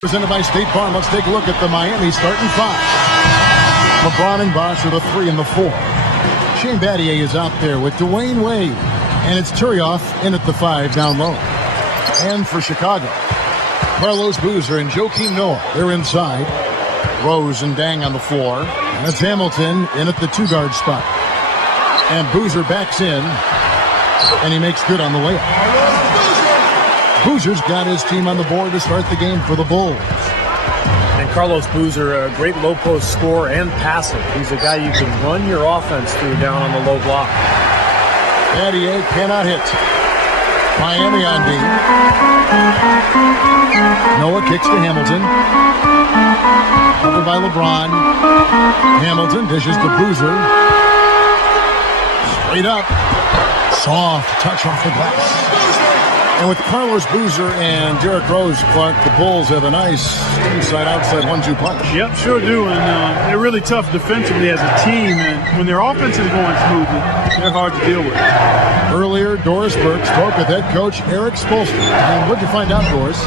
Presented by State Farm. Let's take a look at the Miami starting five. LeBron and Bosh are the 3 and the 4. Shane Battier is out there with Dwayne Wade. And it's Turioff in at the 5 down low. And for Chicago, Carlos Boozer and Joakim Noah. They're inside. Rose and Dang on the floor. And it's Hamilton in at the 2-guard spot. And Boozer backs in. And he makes good on the layup. Boozer's got his team on the board to start the game for the Bulls. And Carlos Boozer, a great low post scorer and passer. He's a guy you can run your offense through down on the low block. Battier cannot hit. Miami on D. Noah kicks to Hamilton. Covered by LeBron. Hamilton dishes to Boozer. Straight up. Soft touch off the glass. And with Carlos Boozer and Derrick Rose, Clark, the Bulls have a nice inside-outside 1-2 punch. Yep, sure do. And they're really tough defensively as a team. And when their offense is going smoothly, they're hard to deal with. Earlier, Doris Burke spoke with head coach Eric Spoelstra. And what'd you find out, Doris?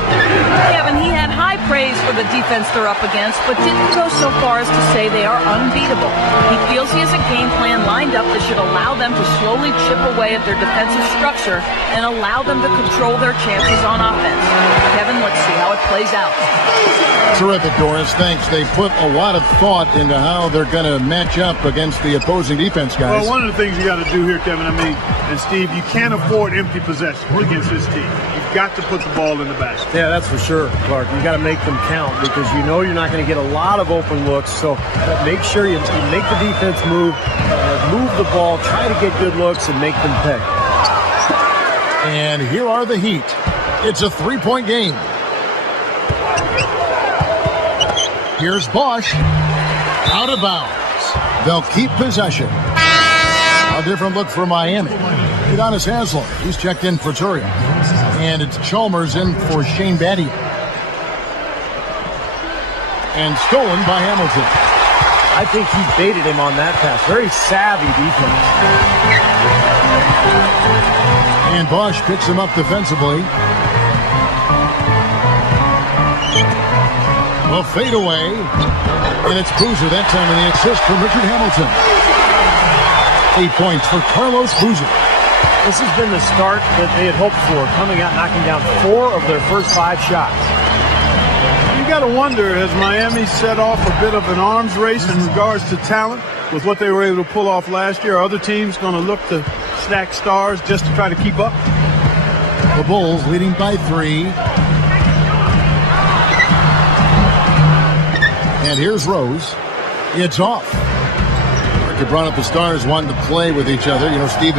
Kevin, he had high praise for the defense they're up against, but didn't go so far as to say they are unbeatable. He feels he has a game plan lined up that should allow them to slowly chip away at their defensive structure and allow them to control their chances on offense. Kevin, let's see how it plays out. Terrific, Doris. Thanks. They put a lot of thought into how they're going to match up against the opposing defense, guys. Well, one of the things you got to do here, Kevin, and Steve, you can't afford empty possessions against this team. You've got to put the ball in the basket. Yeah, that's for sure, Clark. You got to make them count because you know you're not going to get a lot of open looks. So make sure you make the defense move the ball, try to get good looks, and make them pay. And here are the Heat. It's a 3-point game. Here's Bosh. Out of bounds. They'll keep possession. A different look for Miami. Udonis Haslem. He's checked in for Turia. And it's Chalmers in for Shane Battier. And stolen by Hamilton. I think he baited him on that pass. Very savvy defense. And Bosh picks him up defensively. Well, fade away. And it's Boozer that time in the assist from Richard Hamilton. 8 points for Carlos Boozer. This has been the start that they had hoped for, coming out knocking down 4 of their first 5 shots. You got to wonder, has Miami set off a bit of an arms race in regards to talent with what they were able to pull off last year? Are other teams going to look to stack stars just to try to keep up? The Bulls leading by 3. And here's Rose. It's off. Mark brought up the stars wanting to play with each other. You know, Steve.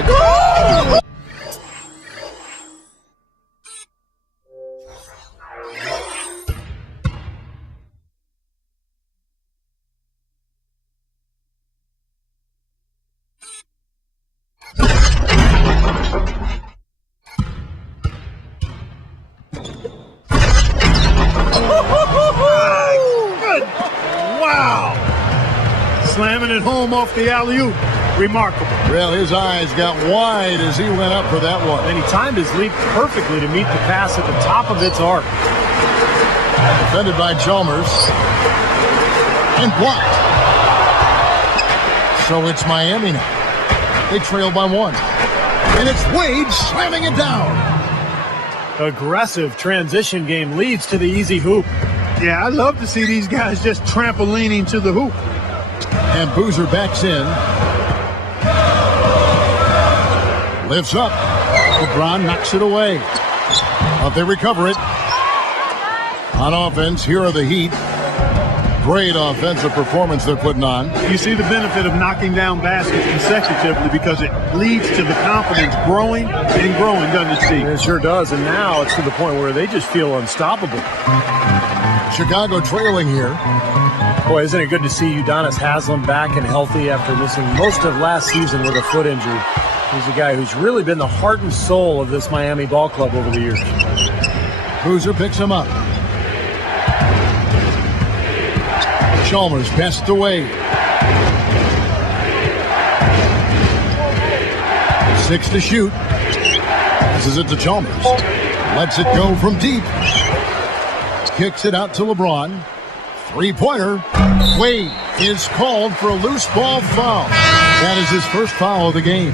Slamming it home off the alley-oop. Remarkable. Well, his eyes got wide as he went up for that one. And he timed his leap perfectly to meet the pass at the top of its arc. Defended by Chalmers. And blocked. So it's Miami now. They trail by 1. And it's Wade slamming it down. Aggressive transition game leads to the easy hoop. Yeah, I love to see these guys just trampolining to the hoop. And Boozer backs in. Lifts up. LeBron knocks it away. But they recover it. On offense, here are the Heat. Great offensive performance they're putting on. You see the benefit of knocking down baskets consecutively because it leads to the confidence growing and growing, doesn't it, Steve? It sure does. And now it's to the point where they just feel unstoppable. Chicago trailing here. Boy, isn't it good to see Udonis Haslem back and healthy after missing most of last season with a foot injury. He's a guy who's really been the heart and soul of this Miami ball club over the years. Boozer picks him up. Chalmers passed away. 6 to shoot. Passes it to Chalmers. Lets it go from deep. kicks it out to LeBron. Three-pointer. Wade is called for a loose ball foul. That is his first foul of the game.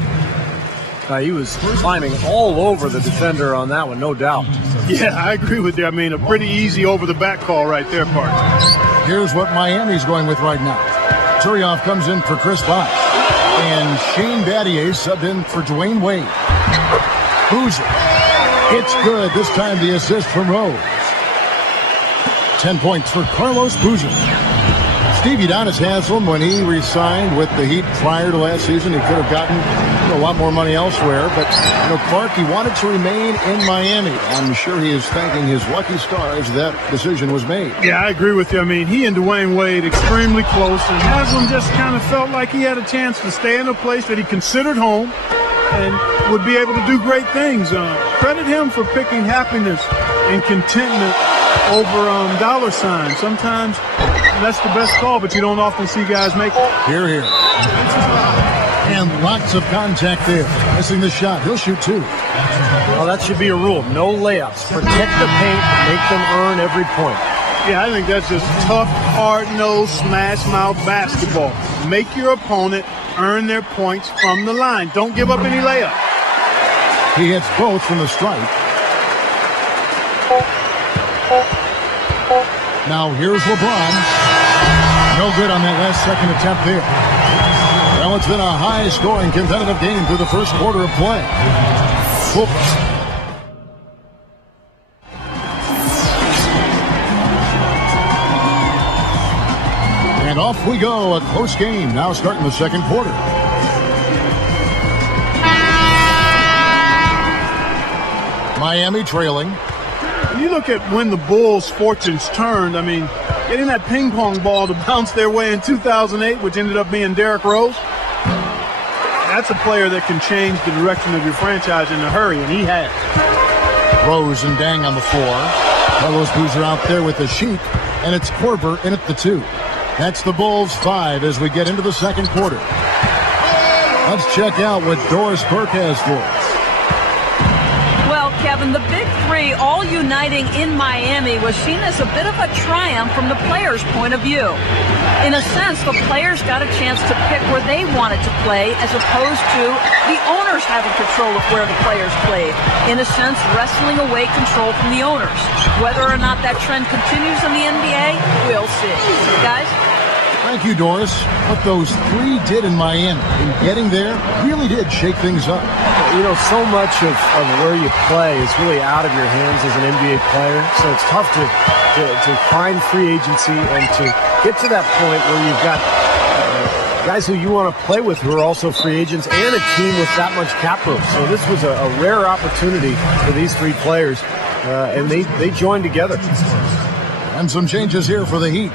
He was climbing all over the defender on that one, no doubt. Yeah, I agree with you. I mean, a pretty easy over-the-back call right there, partner. Here's what Miami's going with right now. Turioff comes in for Chris Bosh. And Shane Battier subbed in for Dwayne Wade. Boozer. It's good. This time the assist from Rose. 10 points for Carlos Boozer. Stevie Donis has him when he re-signed with the Heat prior to last season. He could have gotten a lot more money elsewhere, but Clark, he wanted to remain in Miami. I'm sure he is thanking his lucky stars that decision was made. Yeah, I agree with you. I mean, he and Dwayne Wade extremely close, and Haslam just kind of felt like he had a chance to stay in a place that he considered home and would be able to do great things. Credit him for picking happiness and contentment over dollar signs. Sometimes that's the best call, but you don't often see guys make it. Here. And lots of contact there. Missing the shot. He'll shoot two. Well, that should be a rule. No layups. Protect the paint. Make them earn every point. Yeah, I think that's just tough, hard-nosed, smash-mouth basketball. Make your opponent earn their points from the line. Don't give up any layup. He hits both from the stripe. Now here's LeBron. No good on that last second attempt there. Well, it's been a high-scoring, competitive game through the first quarter of play. Whoops. And off we go. A close game now starting the second quarter. Miami trailing. When you look at when the Bulls' fortunes turned, I mean, getting that ping pong ball to bounce their way in 2008, which ended up being Derrick Rose, that's a player that can change the direction of your franchise in a hurry, and he has. Rose and Dang on the floor. Carlos Boozer out there with the Sheik, and it's Korver in at the 2. That's the Bulls 5 as we get into the second quarter. Let's check out what Doris Burke has for us. Well, Kevin, the Big Three all uniting in Miami was seen as a bit of a triumph from the players' point of view. In a sense, the players got a chance to pick where they wanted to play as opposed to the owners having control of where the players played. In a sense, wrestling away control from the owners. Whether or not that trend continues in the NBA, we'll see. Guys? Thank you, Doris. What those three did in Miami in getting there really did shake things up. So much of where you play is really out of your hands as an NBA player. So it's tough to find free agency and to get to that point where you've got guys who you want to play with who are also free agents and a team with that much cap room. So this was a rare opportunity for these three players, and they joined together. And some changes here for the Heat.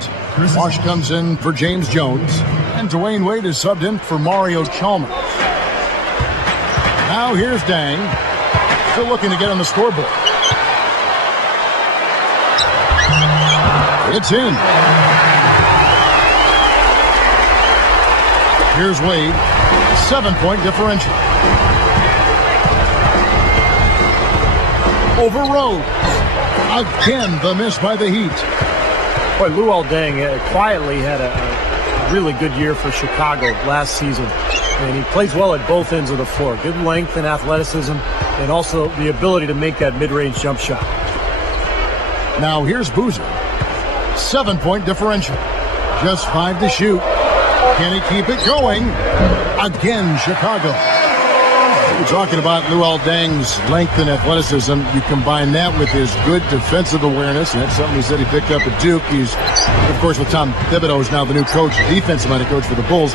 Bosh comes in for James Jones, and Dwayne Wade is subbed in for Mario Chalmers. Now here's Dang, still looking to get on the scoreboard. It's in. Here's Wade, 7-point differential. Over Rose. Again, the miss by the Heat. Boy, Luol Deng quietly had a really good year for Chicago last season. And he plays well at both ends of the floor. Good length and athleticism, and also the ability to make that mid-range jump shot. Now here's Boozer. 7-point differential. Just 5 to shoot. Can he keep it going? Again, Chicago. We're talking about Luol Deng's length and athleticism. You combine that with his good defensive awareness, and that's something he said he picked up at Duke. He's, of course, with Tom Thibodeau is now the new coach, defensive-minded coach for the Bulls.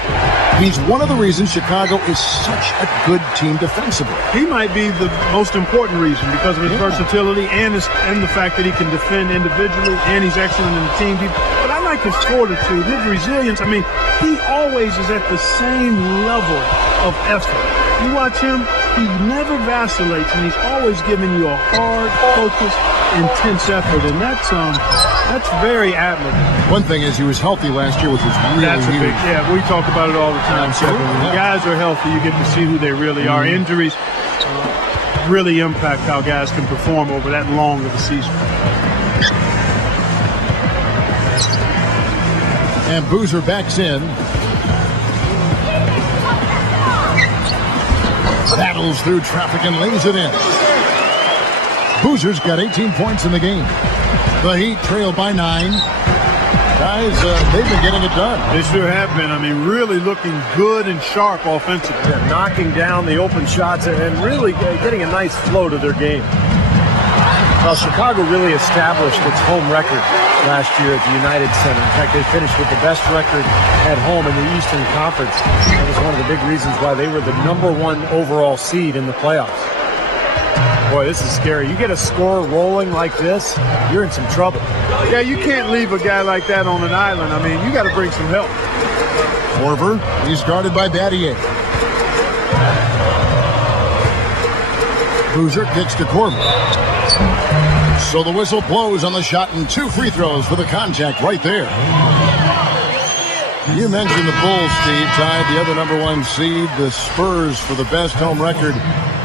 He's one of the reasons Chicago is such a good team defensively. He might be the most important reason because of his versatility and the fact that he can defend individually and he's excellent in the team. But I like his fortitude, his resilience. I mean, he always is at the same level of effort. You watch him, he never vacillates, and he's always giving you a hard, focused, intense effort, and that's very admirable. One thing is he was healthy last year, which was really huge. We talk about it all the time. So when guys are healthy, you get to see who they really are. Injuries really impact how guys can perform over that long of a season. And Boozer backs in. Battles through traffic and lays it in. Boozer's got 18 points in the game. The Heat trail by 9. Guys, they've been getting it done. They sure have been. I mean, really looking good and sharp offensively. Yeah, knocking down the open shots and really getting a nice flow to their game. Well, Chicago really established its home record last year at the United Center. In fact, they finished with the best record at home in the Eastern Conference. That was one of the big reasons why they were the #1 overall seed in the playoffs. Boy, this is scary. You get a score rolling like this, you're in some trouble. Yeah, you can't leave a guy like that on an island. I mean, you got to bring some help. Korver, he's guarded by Battier. Boozer kicks to Korver. So the whistle blows on the shot and 2 free throws for the contact right there. You mentioned the Bulls, Steve, tied the other #1 seed, the Spurs, for the best home record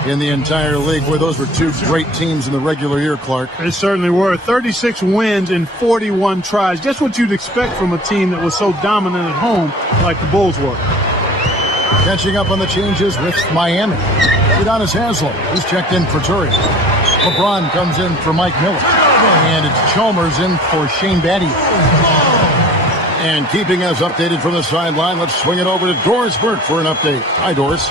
in the entire league. Boy, those were 2 great teams in the regular year, Clark. They certainly were. 36 wins in 41 tries. Just what you'd expect from a team that was so dominant at home like the Bulls were. Catching up on the changes with Miami. Udonis Haslem, who's checked in for Turi. LeBron comes in for Mike Miller. And it's Chalmers in for Shane Battier. And keeping us updated from the sideline, let's swing it over to Doris Burke for an update. Hi, Doris.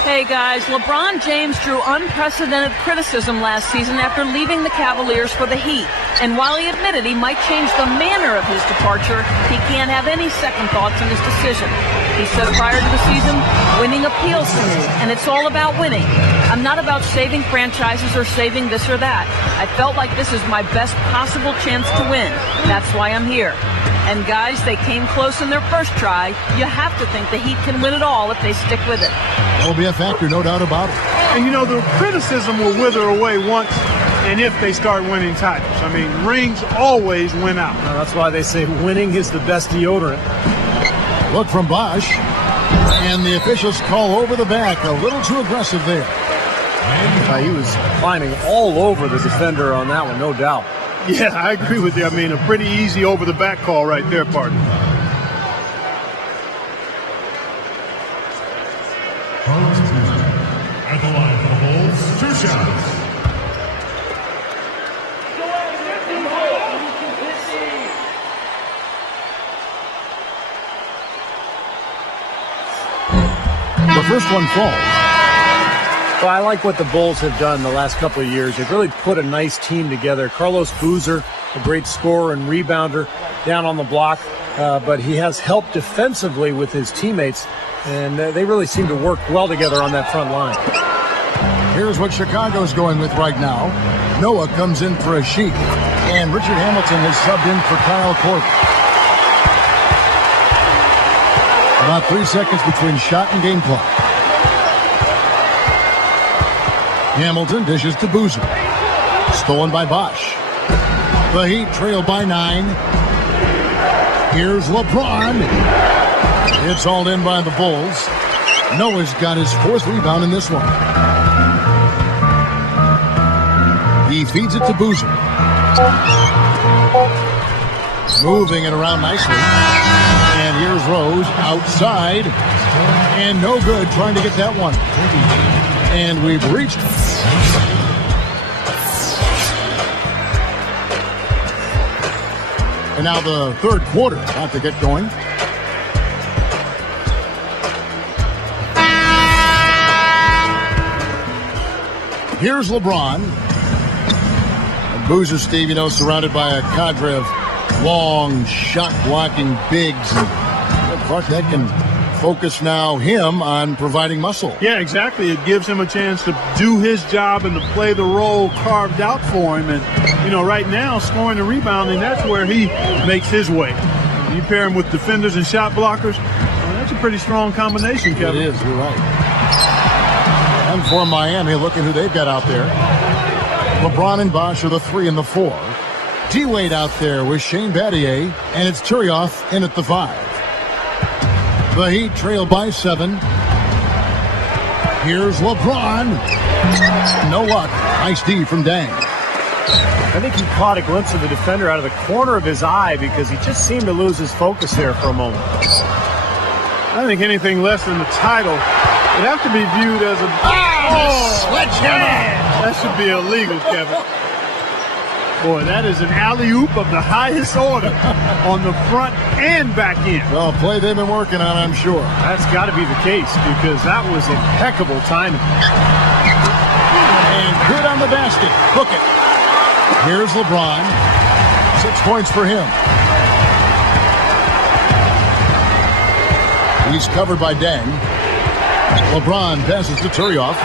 Hey guys, LeBron James drew unprecedented criticism last season after leaving the Cavaliers for the Heat. And while he admitted he might change the manner of his departure, he can't have any second thoughts in his decision. He said prior to the season, winning appeals to me, and it's all about winning. I'm not about saving franchises or saving this or that. I felt like this is my best possible chance to win. That's why I'm here. And guys, they came close in their first try. You have to think the Heat can win it all if they stick with it. That'll be a factor, no doubt about it. And you know, the criticism will wither away once and if they start winning titles. I mean, rings always win out. Well, that's why they say winning is the best deodorant. Look from Bosch. And the officials call over the back. A little too aggressive there. He was climbing all over the defender on that one, no doubt. Yeah, I agree with you. I mean, a pretty easy over-the-back call right there, partner. At the line for the Bulls, 2 shots. The first one falls. Well, I like what the Bulls have done the last couple of years. They've really put a nice team together. Carlos Boozer, a great scorer and rebounder down on the block, but he has helped defensively with his teammates, and they really seem to work well together on that front line. Here's what Chicago's going with right now. Noah comes in for a Sheik, and Richard Hamilton has subbed in for Kyle Korver. About 3 seconds between shot and game clock. Hamilton dishes to Boozer. Stolen by Bosch. The Heat trail by 9. Here's LeBron. It's hauled in by the Bulls. Noah's got his 4th rebound in this one. He feeds it to Boozer. Moving it around nicely. And here's Rose outside. And no good trying to get that one. And we've reached it. And now the third quarter about to get going. Here's LeBron. And Boozer, Steve, you know, surrounded by a cadre of long shot-blocking bigs. And that can focus now him on providing muscle. Yeah, exactly. It gives him a chance to do his job and to play the role carved out for him. And, you know, right now, scoring and rebounding, that's where he makes his way. You pair him with defenders and shot blockers, well, that's a pretty strong combination, Kevin. It is, you're right. And for Miami, look at who they've got out there. LeBron and Bosch are the 3 and the 4. D-Wade out there with Shane Battier, and it's Turioff in at the 5. The Heat trail by 7. Here's LeBron. No luck. Nice D from Dang. I think he caught a glimpse of the defender out of the corner of his eye because he just seemed to lose his focus there for a moment. I think anything less than the title would have to be viewed as a... Sledgehammer! That should be illegal, Kevin. Boy, that is an alley-oop of the highest order on the front and back end. Well, play they've been working on, I'm sure. That's got to be the case because that was impeccable timing. And good on the basket. Hook it. Here's LeBron. 6 points for him. He's covered by Deng. LeBron passes to Turioff.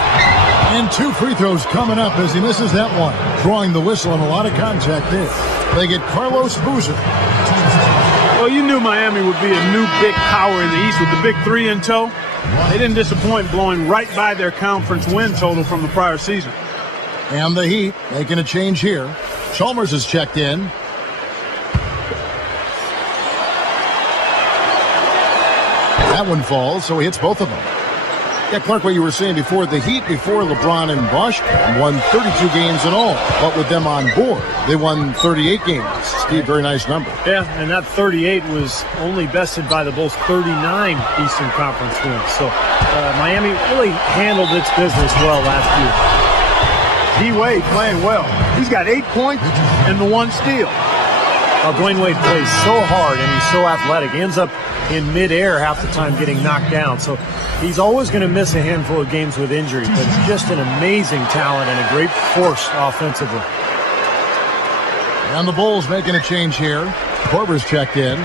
And 2 free throws coming up as he misses that one. Drawing the whistle and a lot of contact there. They get Carlos Boozer. Well, you knew Miami would be a new big power in the East with the big 3 in tow. They didn't disappoint, blowing right by their conference win total from the prior season. And the Heat making a change here. Chalmers is checked in. That one falls, so he hits both of them. Yeah, Clark, what you were saying before, the Heat before LeBron and Bosh won 32 games in all. But with them on board, they won 38 games. Steve, very nice number. Yeah, and that 38 was only bested by the Bulls' 39 Eastern Conference wins. So Miami really handled its business well last year. D-Wade playing well. He's got 8 points and the 1 steal. Dwayne Wade plays so hard and he's so athletic. He ends up in midair half the time getting knocked down. So he's always going to miss a handful of games with injury, but just an amazing talent and a great force offensively. And the Bulls making a change here. Korver's checked in.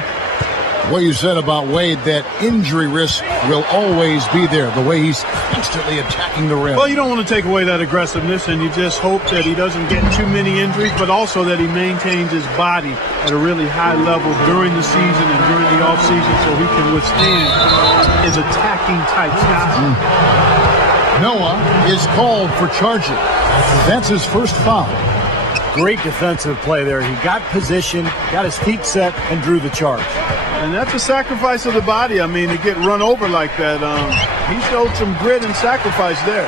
What you said about Wade, that injury risk will always be there, the way he's constantly attacking the rim. Well, you don't want to take away that aggressiveness, and you just hope that he doesn't get too many injuries, but also that he maintains his body at a really high level during the season and during the offseason so he can withstand his attacking type style. Noah is called for charging. That's his first foul. Great defensive play there. He got position, got his feet set, and drew the charge. And that's a sacrifice of the body. I mean, to get run over like that, he showed some grit and sacrifice there.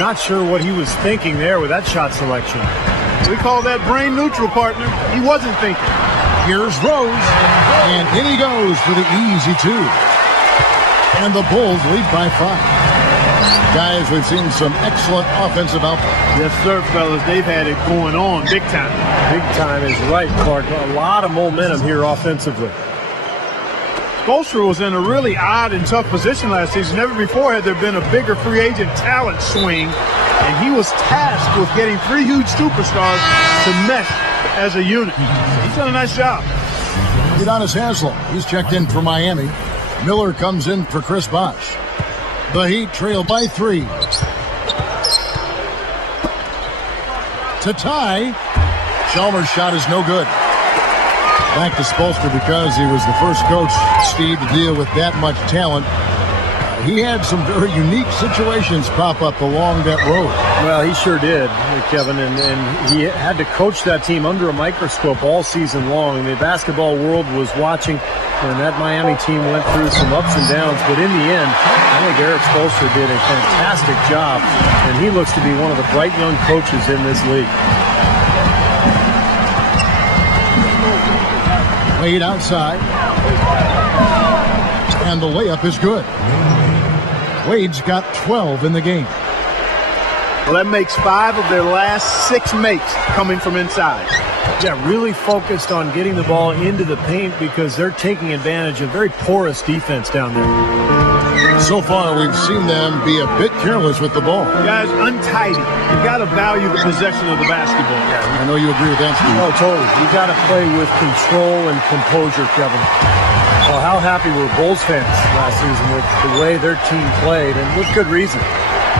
Not sure what he was thinking there with that shot selection. We call that brain neutral, partner. He wasn't thinking. Here's Rose, and in he goes for the easy 2. And the Bulls lead by 5. Guys, we've seen some excellent offensive output. Yes, sir, fellas. They've had it going on big time. Big time is right, Clark. A lot of momentum here offensively. Spoelstra was in a really odd and tough position last season. Never before had there been a bigger free agent talent swing, and he was tasked with getting 3 huge superstars to mesh as a unit. He's done a nice job. Udonis Haslem, he's checked in for Miami. Miller comes in for Chris Bosh. The Heat trail by 3. To tie. Chalmers' shot is no good. Back to Spoelstra because he was the first coach, Steve, to deal with that much talent. He had some very unique situations pop up along that road. Well, he sure did, Kevin, and he had to coach that team under a microscope all season long. The basketball world was watching, and that Miami team went through some ups and downs, but in the end, I think Eric Spoelstra did a fantastic job, and he looks to be one of the bright young coaches in this league. Wade outside, and the layup is good. Wade's got 12 in the game. Well, that makes 5 of their last 6 makes coming from inside. Yeah, really focused on getting the ball into the paint because they're taking advantage of very porous defense down there. So far, we've seen them be a bit careless with the ball. Guys, untidy. You got to value the possession of the basketball. I know you agree with that, Steve. Oh, totally. You got to play with control and composure, Kevin. Well, how happy were Bulls fans last season with the way their team played, and with good reason.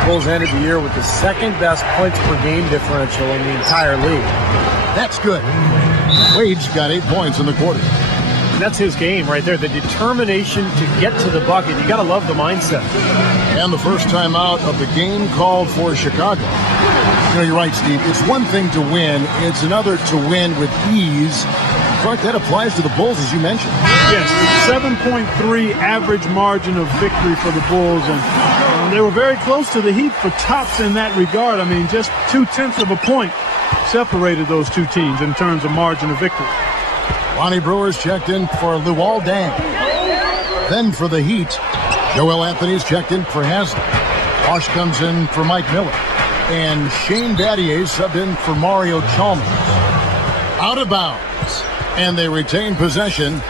Bulls ended the year with the 2nd best points per game differential in the entire league. That's good. Wade's got 8 points in the quarter. That's his game right there. The determination to get to the bucket. You got to love the mindset. And the first time out of the game called for Chicago. You know, you're right, Steve. It's one thing to win. It's another to win with ease. Clark, that applies to the Bulls, as you mentioned. Yes, 7.3 average margin of victory for the Bulls. And they were very close to the Heat for tops in that regard. I mean, just 0.2 of a point separated those two teams in terms of margin of victory. Lonnie Brewer's checked in for Luol Deng. Then for the Heat, Joel Anthony's checked in for Haslett. Bosch comes in for Mike Miller. And Shane Battier subbed in for Mario Chalmers. Out of bounds. And they retain possession.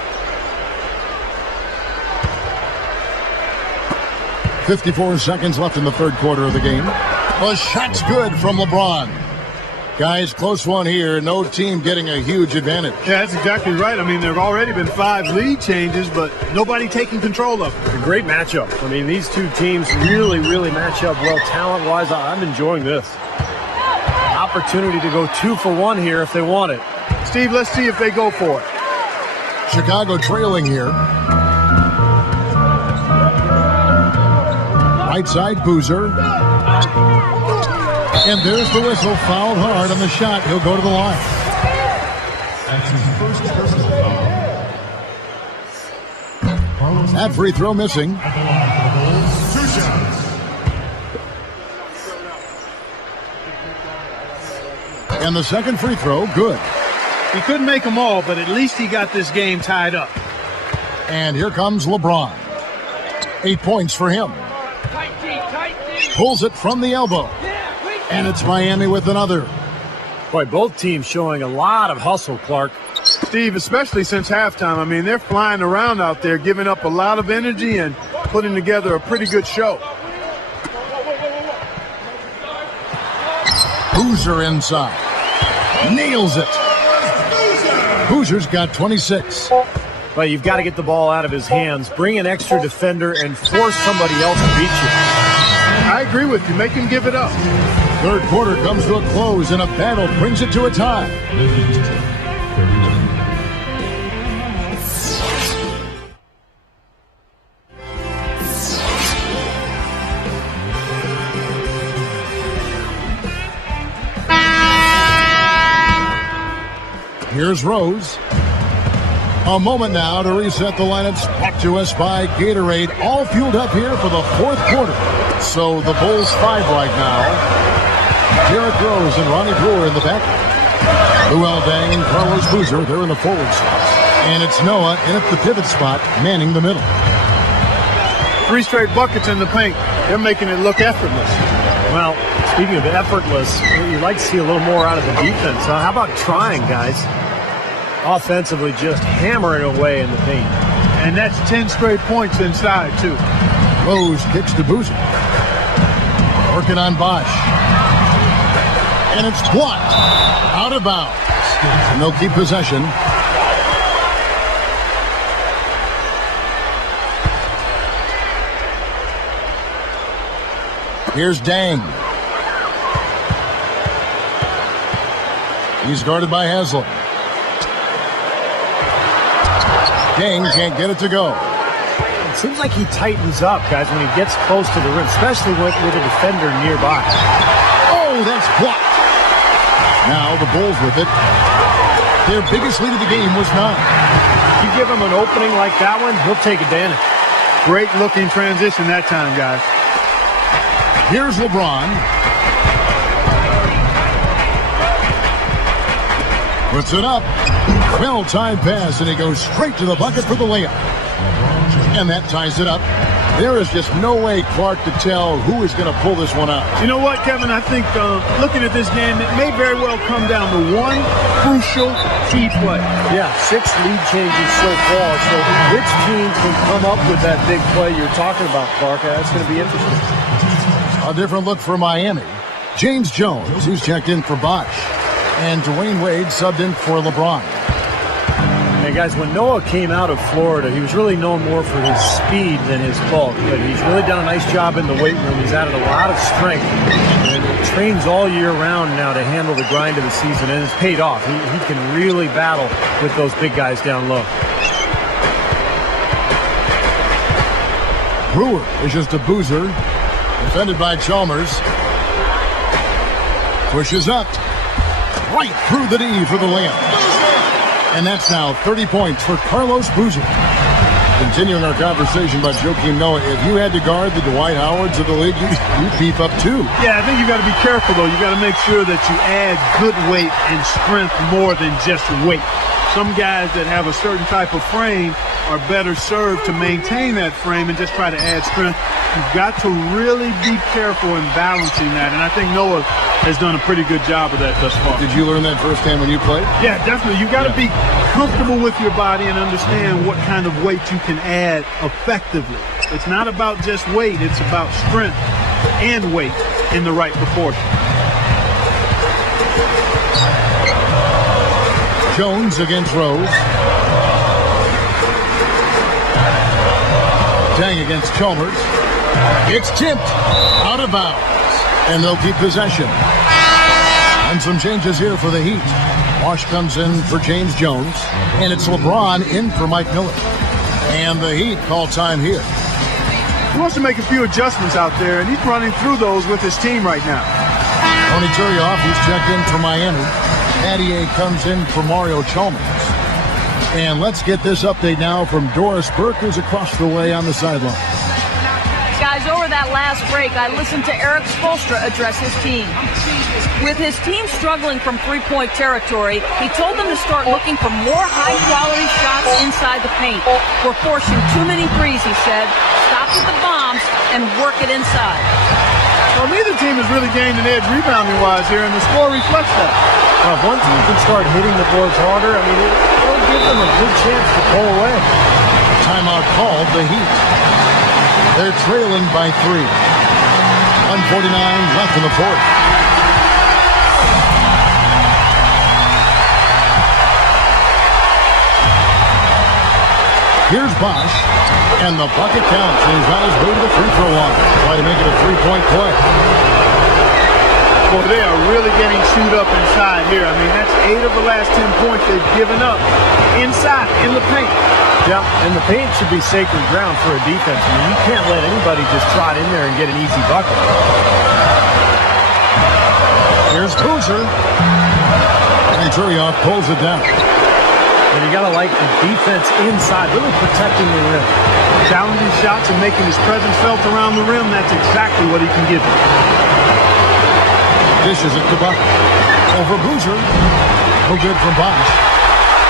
54 seconds left in the third quarter of the game. The shot's good from LeBron. Guys, close one here. No team getting a huge advantage. Yeah, that's exactly right. I mean, there have already been 5 lead changes, but nobody taking control of it. A great matchup. I mean, these two teams really, really match up well talent-wise. I'm enjoying this. Opportunity to go 2 for 1 here if they want it. Steve, let's see if they go for it. Chicago trailing here. Right side, Boozer. And there's the whistle. Fouled hard on the shot. He'll go to the line. That's his first personal foul. That free throw missing. At the line for the Bulls, 2 shots. And the second free throw, good. He couldn't make them all, but at least he got this game tied up. And here comes LeBron. 8 points for him. Pulls it from the elbow. And it's Miami with another. Boy, both teams showing a lot of hustle, Clark. Steve, especially since halftime, I mean, they're flying around out there, giving up a lot of energy and putting together a pretty good show. Boozer inside. Nails it. Boozer's got 26. But you've got to get the ball out of his hands, bring an extra defender, and force somebody else to beat you. I agree with you. Make him give it up. Third quarter comes to a close, and a battle brings it to a tie. Here's Rose. A moment now to reset the lineups. Brought to us by Gatorade. All fueled up here for the fourth quarter. So the Bulls 5 right now. Derrick Rose and Ronnie Brewer in the back. Luol Deng and Carlos Boozer, they're in the forward spots. And it's Noah in at the pivot spot, manning the middle. 3 straight buckets in the paint. They're making it look effortless. Well, speaking of effortless, you'd like to see a little more out of the defense. How about trying, guys? Offensively, just hammering away in the paint. And that's 10 straight points inside, too. Rose kicks to Boozer. Working on Bosch. And it's blocked. Out of bounds. And they'll keep possession. Here's Deng. He's guarded by Haslett. Deng can't get it to go. It seems like he tightens up, guys, when he gets close to the rim, especially with a defender nearby. Oh, that's blocked. Now the Bulls with it. Their biggest lead of the game was 9. You give him an opening like that one, he'll take advantage. Great looking transition that time, guys. Here's LeBron. Puts it up. Well-timed pass, and he goes straight to the bucket for the layup. And that ties it up. There is just no way, Clark, to tell who is going to pull this one out. You know what, Kevin? I think looking at this game, it may very well come down to one crucial key play. Yeah, 6 lead changes so far. So which team can come up with that big play you're talking about, Clark? That's going to be interesting. A different look for Miami. James Jones, who's checked in for Bosch. And Dwayne Wade subbed in for LeBron. Hey guys, when Noah came out of Florida, he was really known more for his speed than his bulk. But he's really done a nice job in the weight room. He's added a lot of strength. And he trains all year round now to handle the grind of the season, and it's paid off. He can really battle with those big guys down low. Brewer is just a Boozer. Defended by Chalmers. Pushes up. Right through the D for the layup. And that's now 30 points for Carlos Boozer. Continuing our conversation about Joakim Noah, if you had to guard the Dwight Howards of the league, you'd beef up too. Yeah, I think you got to be careful, though. You got to make sure that you add good weight and strength more than just weight. Some guys that have a certain type of frame are better served to maintain that frame and just try to add strength. You've got to really be careful in balancing that, and I think Noah has done a pretty good job of that thus far. Did you learn that firsthand when you played? Yeah, definitely. You got to be comfortable with your body and understand what kind of weight you can add effectively. It's not about just weight, it's about strength and weight in the right proportion. Jones against Rose. Dang against Chalmers. It's tipped out of bounds, and they'll keep possession. And some changes here for the Heat. Wash comes in for James Jones, and it's LeBron in for Mike Miller. And the Heat call time here. He wants to make a few adjustments out there, and he's running through those with his team right now. Tony Turioff, who's checked in for Miami. Adier comes in for Mario Chalmers. And let's get this update now from Doris Burke, who's across the way on the sideline. Guys, over that last break, I listened to Eric Spoelstra address his team. With his team struggling from three-point territory, he told them to start looking for more high-quality shots inside the paint. We're forcing too many threes, he said. Stop with the bombs and work it inside. Well, neither team has really gained an edge rebounding-wise here, and the score reflects that. Well, if one team can start hitting the boards harder, I mean, it'll give them a good chance to pull away. Timeout called, the Heat. They're trailing by 3. 1:49 left in the fourth. Here's Bosch, and the bucket counts. He's on his way to the free throw line. Try to make it a three-point play. Well, they are really getting chewed up inside here. I mean, that's 8 of the last 10 points they've given up inside, in the paint. Yeah, and the paint should be sacred ground for a defense. I mean, you can't let anybody just trot in there and get an easy bucket. Here's Boozer. And Turioff pulls it down. And you got to like the defense inside, really protecting the rim. Challenging shots and making his presence felt around the rim, that's exactly what he can give you. Dishes it to Buck. Over Boozer. No good from Bosch.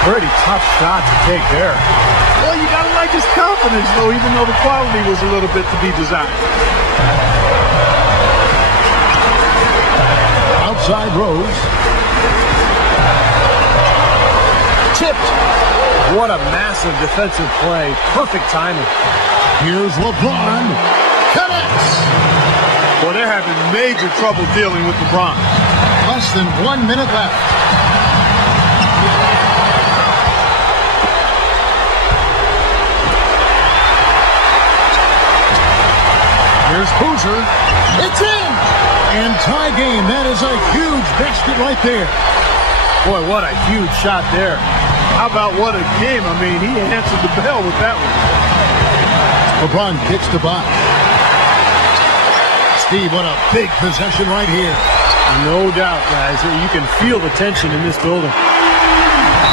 Pretty tough shot to take there. Well, you got to like his confidence, though, even though the quality was a little bit to be desired. Outside Rose. Tipped. What a massive defensive play. Perfect timing. Here's LeBron. Connects. Well, they're having major trouble dealing with LeBron. Less than 1 minute left. Here's Boozer. It's in! And tie game. That is a huge basket right there. Boy, what a huge shot there. How about what a game? I mean, he answered the bell with that one. LeBron kicks to Bosch. Steve, what a big possession right here. No doubt, guys. You can feel the tension in this building.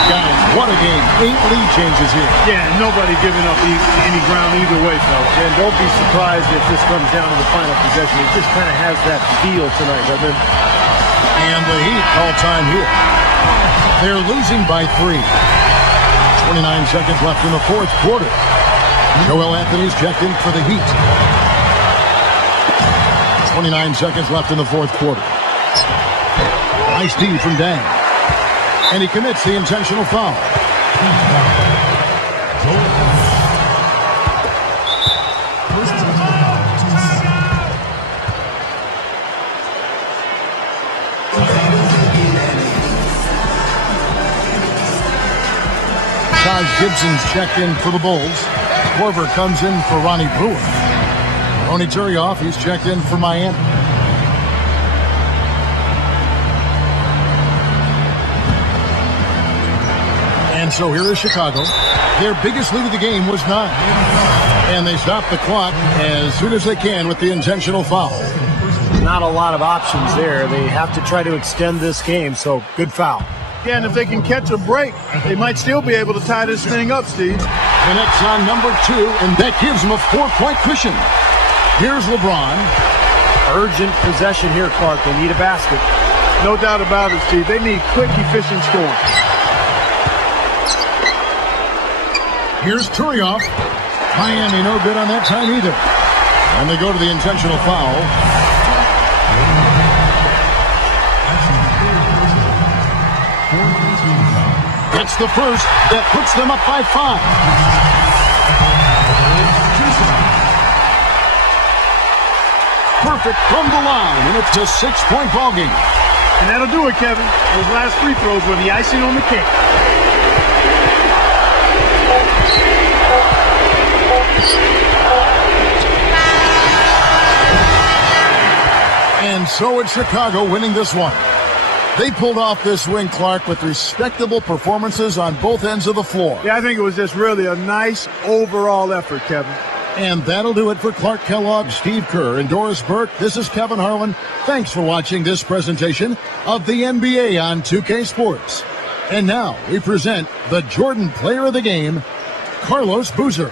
Guys, what a game. 8 lead changes here. Yeah, nobody giving up any ground either way, fellas. And don't be surprised if this comes down to the final possession. It just kind of has that feel tonight, doesn't it? And the Heat call time here. They're losing by 3. 29 seconds left in the fourth quarter. Joel Anthony's checked in for the Heat. 29 seconds left in the fourth quarter. Nice D from Dang. And he commits the intentional foul. Taj Gibson's checked in for the Bulls. Korver comes in for Ronnie Brewer. Tony Turioff, he's checked in for Miami. And so here is Chicago. Their biggest lead of the game was 9. And they stop the clock as soon as they can with the intentional foul. Not a lot of options there. They have to try to extend this game, so good foul. Yeah, and if they can catch a break, they might still be able to tie this thing up, Steve. Connects on number 2, and that gives them a 4-point cushion. Here's LeBron. Urgent possession here, Clark. They need a basket. No doubt about it, Steve. They need quick, efficient scoring. Here's Turioff. Miami no good on that time either. And they go to the intentional foul. It's the first that puts them up by 5. Perfect from the line, and it's a 6-point ball game. And that'll do it, Kevin. Those last free throws were the icing on the cake. And so it's Chicago winning this one. They pulled off this win, Clark, with respectable performances on both ends of the floor. Yeah, I think it was just really a nice overall effort, Kevin. And that'll do it for Clark Kellogg, Steve Kerr, and Doris Burke. This is Kevin Harlan. Thanks for watching this presentation of the NBA on 2K Sports. And now we present the Jordan Player of the Game, Carlos Boozer.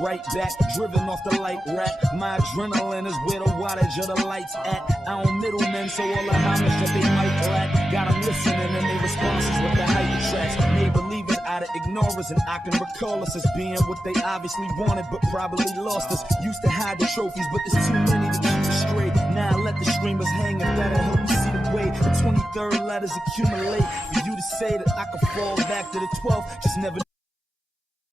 Right back, driven off the light rack. My adrenaline is where the wattage of the lights at. I own middlemen, so all the homage that they might lack. Got them listening and their responses with the hype tracks. They believe it out of ignorance, and I can recall us as being what they obviously wanted, but probably lost us. Used to hide the trophies, but there's too many to keep it straight. Now I let the streamers hang, if that'll help you see the way. The 23rd letters accumulate for you to say that I could fall back to the 12th. Just never